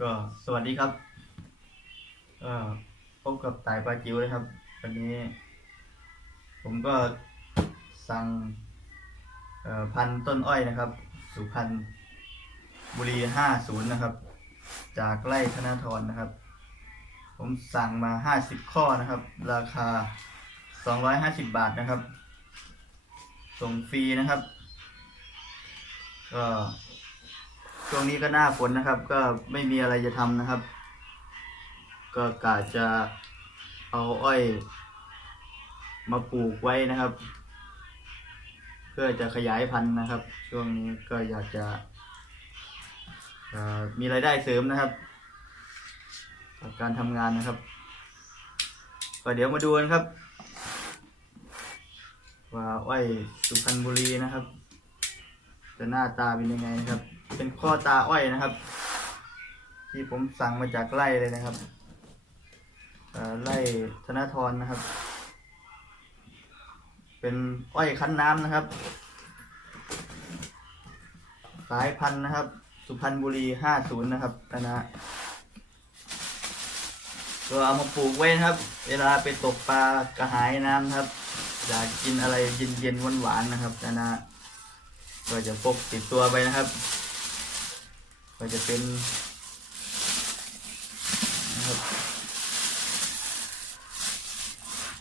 ก็สวัสดีครับก็พบกับตายปลาจิ๋วเลยครับ วันนี้ ผมก็สั่งเอ่อพันต้นอ้อยนะครับ สุพรรณบุรีห้าศูนย์นะครับ จากไร่ธนาธรนะครับ ผมสั่งมาห้าสิบข้อนะครับ ราคาสองร้อยห้าสิบบาทนะครับ ส่งฟรีนะครับ ก็ ช่วงนี้ก็หน้าฝนนะครับ ก็ไม่มีอะไรจะทำนะครับ ก็กะจะเอาอ้อย มาปลูกไว้นะครับ เพื่อจะขยายพันธุ์นะครับ ช่วงนี้ก็อยากจะมีรายได้เสริมนะครับกับการทำงานนะครับ ก็เดี๋ยวมาดูกันครับ ว่าอ้อยสุพรรณบุรีนะครับจะหน้าตาเป็นยังไงนะครับ เป็นข้อตาอ้อยนะครับ ที่ผมสั่งมาจากไร่เลยนะครับไร่ธนทรนะครับ เป็นอ้อยคั้นน้ำนะครับ สายพันธุ์นะครับ สุพรรณบุรีห้าศูนย์นะครับคณะก็เอามาปลูกไว้นะครับ เวลาไปตกปลากระหายน้ำนครับอยากกินอะไรเย็นๆหวานๆนะครับคณะก็จะพกติดตัวไปนะครับ ก็จะเป็นนะครับ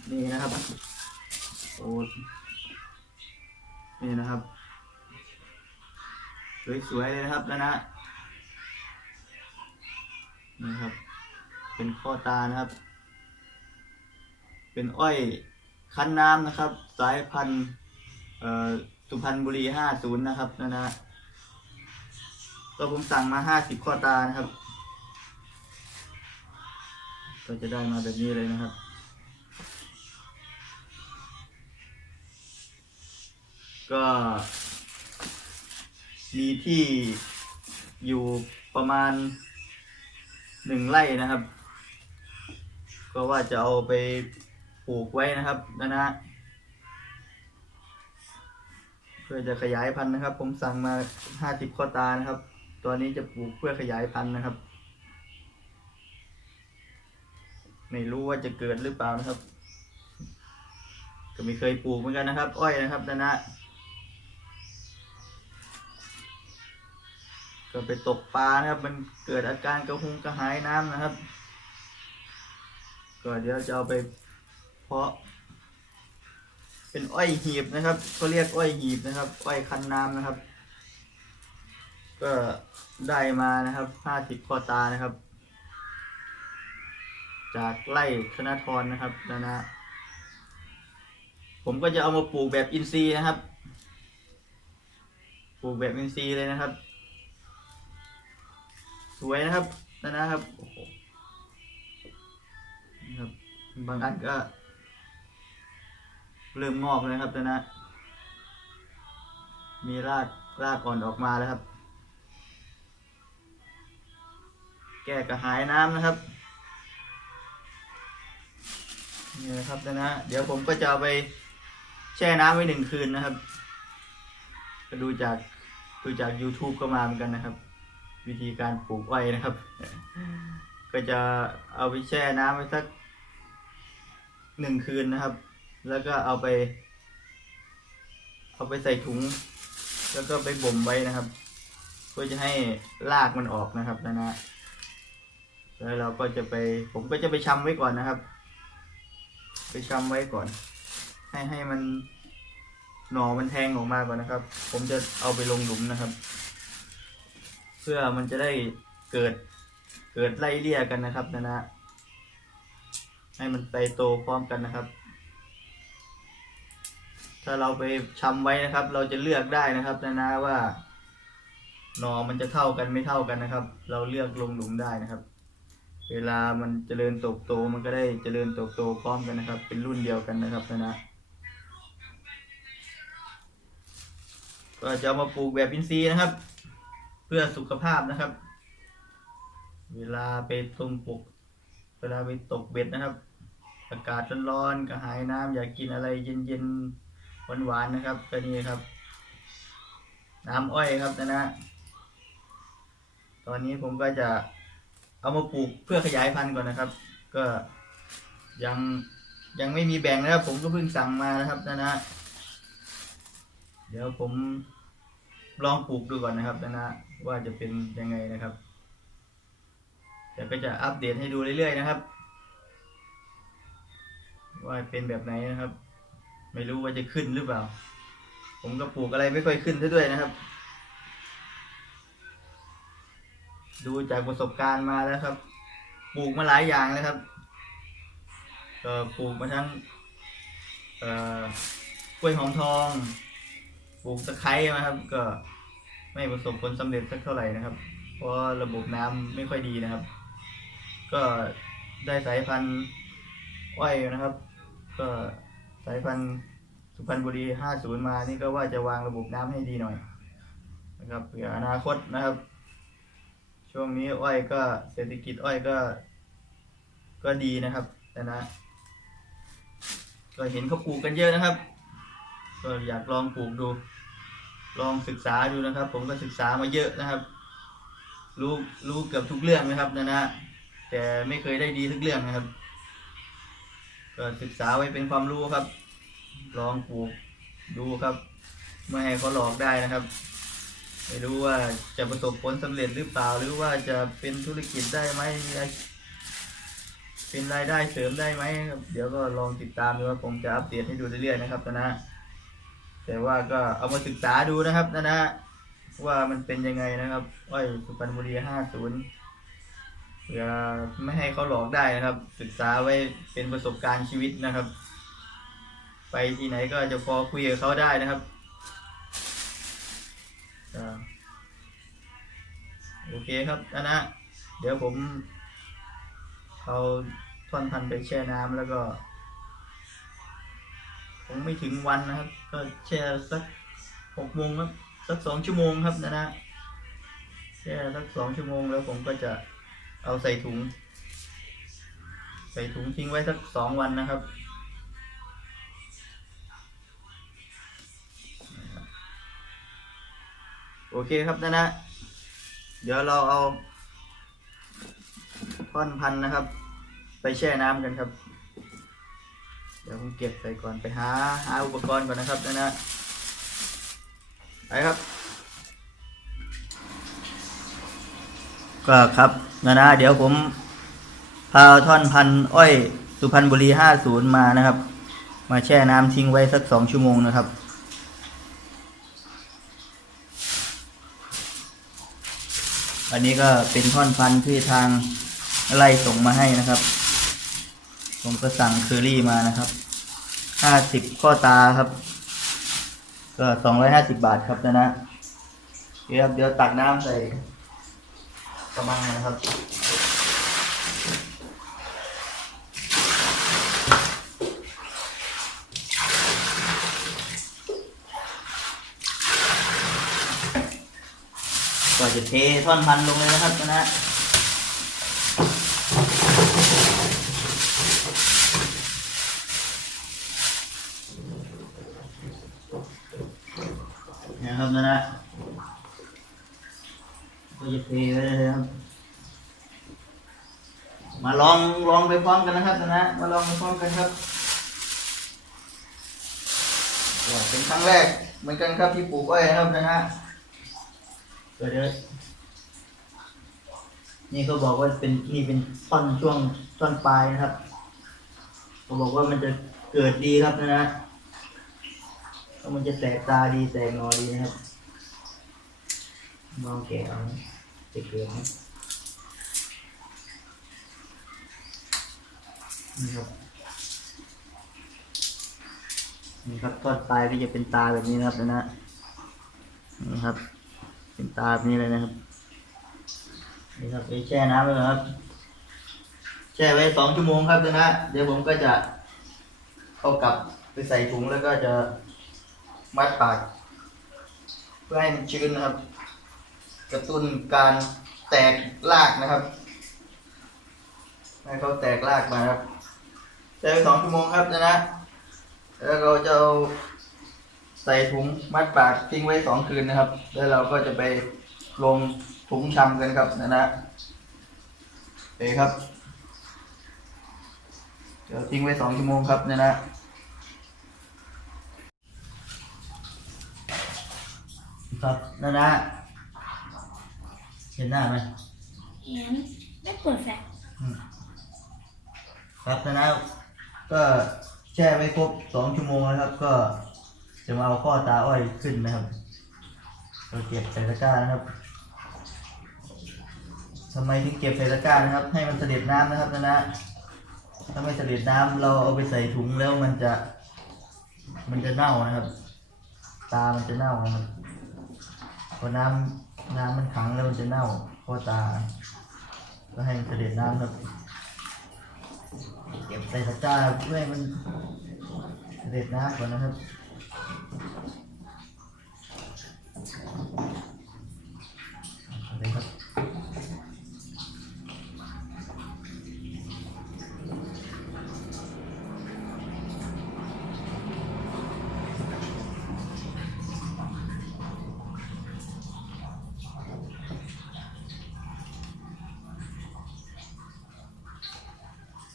นี่นะครับโอ้นี่นะครับ สวยๆเลยนะครับนะนะนี่ครับ เป็นข้อตานะครับ เป็นอ้อยคั้นน้ำนะครับ สายพันธุ์สุพรรณบุรีห้าศูนย์นะครับนะนะ ก็ผมสั่งมาห้าสิบข้อตานะครับ ก็จะได้มาแบบนี้เลยนะครับ ก็มีที่อยู่ประมาณหนึ่งไร่นะครับ ก็ว่าจะเอาไปปลูกไว้นะครับนะนะเพื่อจะขยายพันธุ์นะครับ ผมสั่งมาห้าสิบข้อตานะครับ ตัวนี้จะปลูกเพื่อขยายพันธุ์นะครับ ไม่รู้ว่าจะเกิดหรือเปล่านะครับ ก็ไม่เคยปลูกเหมือนกันนะครับ อ้อยนะครับนะนะก็ไปตกปลานะครับ มันเกิดอาการกระหุงกระหายน้ำนะครับ ก็เดี๋ยวจะเอาไปเพาะ เป็นอ้อยหีบนะครับเขาเรียกอ้อยหีบนะครับ อ้อยคันน้ำนะครับ ก็ได้มานะครับห้าสิบข้อตานะครับ จากไร่ธนทรนะครับนะนะผมก็จะเอามาปลูกแบบอินทรีย์นะครับ ปลูกแบบอินทรีย์เลยนะครับ สวยนะครับนะนะครับนะครับ บางอันก็เริ่มงอกเลยครับตอนนะมีรากรากอ่อนออกมาแล้วครับ แก้กระหายน้ำนะครับนี่นะครับนนะ เดี๋ยวผมก็จะไปแช่น้ำไว้หนึ่งคืนนะครับ ก็ดูจากดูจาก YouTube ก็มาเหมือนกันนะครับ วิธีการปลูกอ้อยนะครับ ก็จะเอาไปแช่น้ำไว้สักหนึ่งคืนนะครับ แล้วก็เอาไป เอาไปใส่ถุง แล้วก็ไปบ่มไว้นะครับ เพื่อจะให้รากมันออกนะครับนะนะ แล้วเราก็จะไป ผมก็จะไปชำไว้ก่อนนะครับ ไปชำไว้ก่อน ให้ให้มันหน่อมันแทงออกมาก่อนนะครับ ผมจะเอาไปลงหลุมนะครับ เพื่อมันจะได้เกิดเกิดไล่เลี่ยกันนะครับนะนะให้มันไปโตพร้อมกันนะครับ ถ้าเราไปชำไว้นะครับ เราจะเลือกได้นะครับนะนะว่าหนอมันจะเท่ากันไม่เท่ากันนะครับ เราเลือกลงหลุมได้นะครับ เวลามันเจริญเติบโตมันก็ได้เจริญเติบโตพร้อมกันนะครับ เป็นรุ่นเดียวกันนะครับนะนะก็จะเอามาปลูกแบบอินทรีย์นะครับ เพื่อสุขภาพนะครับ เวลาไปตรงปลูกเวลาไปตกเบ็ดนะครับ อากาศร้อนๆกระหายน้ำอยากกินอะไรเย็นๆหวานๆนะครับก็นี่ครับ น้ำอ้อยครับนะนะตอนนี้ผมก็จะ เอามาปลูกเพื่อขยายพันธุ์ก่อนนะครับ ก็ยังยังไม่มีแบ่งนะครับ ผมก็เพิ่งสั่งมานะครับนะนะเดี๋ยวผมลองปลูกดูก่อนนะครับนะนะว่าจะเป็นยังไงนะครับเดี๋ยวก็จะอัปเดตให้ดูเรื่อยๆนะครับ ว่าเป็นแบบไหนนะครับ ไม่รู้ว่าจะขึ้นหรือเปล่า ผมก็ปลูกอะไรไม่ค่อยขึ้นซะด้วยนะครับ ดูจากประสบการณ์มาแล้วครับ ปลูกมาหลายอย่างแล้วครับก็ปลูกมาทั้งเอ่อกล้วยหอมทอง ปลูกตะไคร้นะครับ ก็ไม่ประสบผลสำเร็จสักเท่าไหร่นะครับ เพราะระบบน้ำไม่ค่อยดีนะครับ ก็ได้สายพันธุ์อ้อยนะครับ ก็สายพันธุ์สุพรรณบุรี 50 มา นี่ก็ว่าจะวางระบบน้ำให้ดีหน่อยนะครับเผื่ออนาคตนะครับ ช่วงนี้อ้อยก็เศรษฐกิจอ้อยก็ ก็ดีนะครับแต่นะ ก็เห็นเขาปลูกกันเยอะนะครับ ก็อยากลองปลูกดู ลองศึกษาดูนะครับ ผมก็ศึกษามาเยอะนะครับ รู้รู้เกือบทุกเรื่องนะครับนะนะแต่ไม่เคยได้ดีทุกเรื่องนะครับ ก็ศึกษาไว้เป็นความรู้ครับ ลองปลูกดูครับ ไม่ให้เขาหลอกได้นะครับ ไม่รู้ว่าจะประสบผลสำเร็จหรือเปล่า หรือว่าจะเป็นธุรกิจได้ไหมเป็นรายได้เสริมได้ไหมครับเดี๋ยวก็ลองติดตามดูว่าผมจะอัปเดตให้ดูเรื่อยๆนะครับนะนะแต่ว่าก็เอามาศึกษาดูนะครับนะนะว่ามันเป็นยังไงนะครับอ้อยสุพรรณบุรีห้าศูนย์เพื่อไม่ให้เขาหลอกได้นะครับ ศึกษาไว้เป็นประสบการณ์ชีวิตนะครับ ไปที่ไหนก็จะพอคุยกับเขาได้นะครับ โอเคครับนะนะ เดี๋ยวผมเอาท่อนพันไปแช่น้ำแล้วก็ คงไม่ถึงวันนะครับ ก็แช่สักหกโมงครับ สักสองชั่วโมงครับนะนะแช่สักสองชั่วโมงแล้วผมก็จะเอาใส่ถุง ใส่ถุงทิ้งไว้สักสองวันนะครับ โอเคครับนะนะ เดี๋ยวเราเอาท่อนพันนะครับ ไปแช่น้ำกันครับ เดี๋ยวผมเก็บใส่ก่อนไปหาหาอุปกรณ์ก่อนนะครับนะนะไปครับก็ครับนะนะเดี๋ยวผมพาท่อนพันอ้อย สุพรรณบุรี 50 มานะครับ มาแช่น้ำทิ้งไว้สักสองชั่วโมงนะครับ อันนี้ก็เป็นท่อนพันธุ์ที่ทางไล่ส่งมาให้นะครับ ผมก็สั่งเคอรี่มานะครับห้าสิบข้อตาครับ ก็สองร้อยห้าสิบบาทครับนะนะเดี๋ยวเดี๋ยวตักน้ำใส่กระมังนะครับ ก็จะเทท่อนพันลงเลยนะครับนะนะนะครับนะนะก็จะเทไว้เลยครับ มาลองลองไปพร้อมกันนะครับนะนะมาลองไปพร้อมกันครับเป็นครั้งแรกเหมือนกันครับที่ปลูกอ้อยนะครับนะฮะ เดี๋ยวเดี๋ยวนี่เขาบอกว่าเป็นนี่เป็นต้นช่วงต้นปลายนะครับเขาบอกว่ามันจะเกิดดีครับนะนะแล้วมันจะแสกตาดีแสกงอดีนะครับ มองแกะเอาจะเกลือนี่ครับนี่ครับทอดปลายก็จะเป็นตาแบบนี้นะครับนะนะนี่ครับ เป็นตาแบบนี้เลยนะครับนี่ครับไปแช่น้ำเลยครับ แช่ไว้สองชั่วโมงครับนะนะ เดี๋ยวผมก็จะเอากลับไปใส่ถุงแล้วก็จะมัดปาก เพื่อให้มันชื้นนะครับ กระตุ้นการแตกรากนะครับ ให้เขาแตกรากมาครับใช้ไปสองชั่วโมงครับนะนะแล้วเราจะเอา ใส่ถุงมัดปากทิ้งไว้สองคืนนะครับ แล้วเราก็จะไปลงถุงชำกันครับนะนะโอเคครับ เดี๋ยวทิ้งไว้สองชั่วโมงครับเนี่ยนะครับนั่นนะเห็นหน้าไหมเห็นไม่เปิดแฟลชครับนะนะก็แช่ไว้ครบสองชั่วโมงนะครับ ก็ จะมาเอาข้อตาอ้อยขึ้นนะครับเราเก็บใส่ตะกร้านะครับทำไมถึงเก็บใส่ตะกร้านะครับ ให้มันเสด็จน้ำนะครับนะนะถ้าไม่เสด็จน้ำเราเอาไปใส่ถุงแล้วมันจะ มันจะเน่านะครับ ตามันจะเน่านะครับพอน้ำน้ำมันขังแล้วมันจะเน่าข้อตา ก็ให้มันเสด็จน้ำครับเก็บใส่ตะกร้าเพื่อให้มันเสด็ดน้ำก่อนนะครับ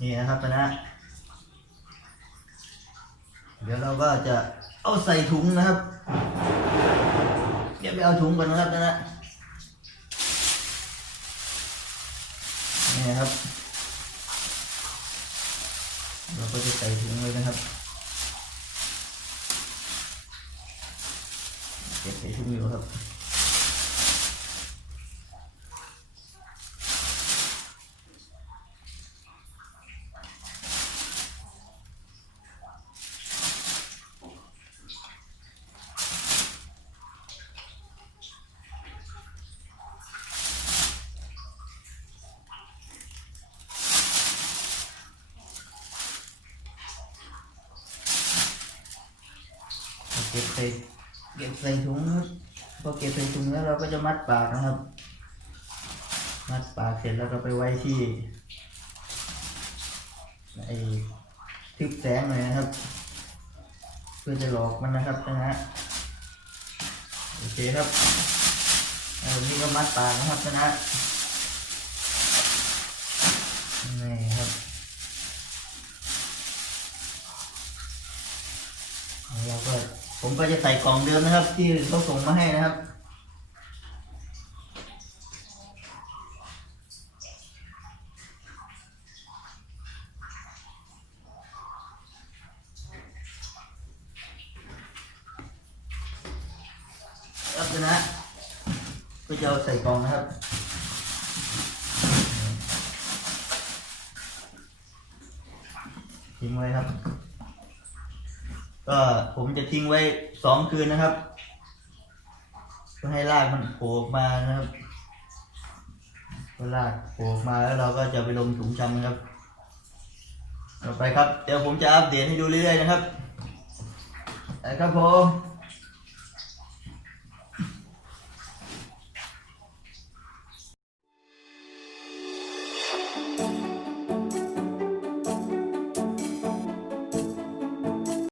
นี่นะครับนะ เดี๋ยวเราก็จะ เอาใส่ถุงนะครับ เดี๋ยวไปเอาถุงก่อนนะครับนะนะนี่ครับ เราก็จะใส่ถุงเลยนะครับเก็บใส่ถุงอยู่ครับ ส่เก็บใส่ถุงพอเก็บใส่ถุงแล้วเราก็จะมัดปากนะครับ มัดปากเสร็จแล้วก็ไปไว้ที่ไอ้ทึบแสงหน่อยนะครับ เพื่อจะหลอกมันนะครับนะฮะโอเคครับแล้วนี่ก็มัดปากนะครับนะฮะนี่ครับ เราก็ ผมก็จะใส่กล่องเดิมนะครับ ที่เขาส่งมาให้นะครับ ครับนะก็จะเอาใส่กล่องนะครับทิ้งไว้ครับ ก็ ผมจะทิ้งไว้สองคืนนะครับ เพื่อให้รากมันโผล่ออกมานะครับพอรากโผล่ออกมาแล้วเราก็จะไปลงถุงชำนะครับ ต่อไปครับ เดี๋ยวผมจะอัปเดตให้ดูเรื่อยๆนะครับนะครับผม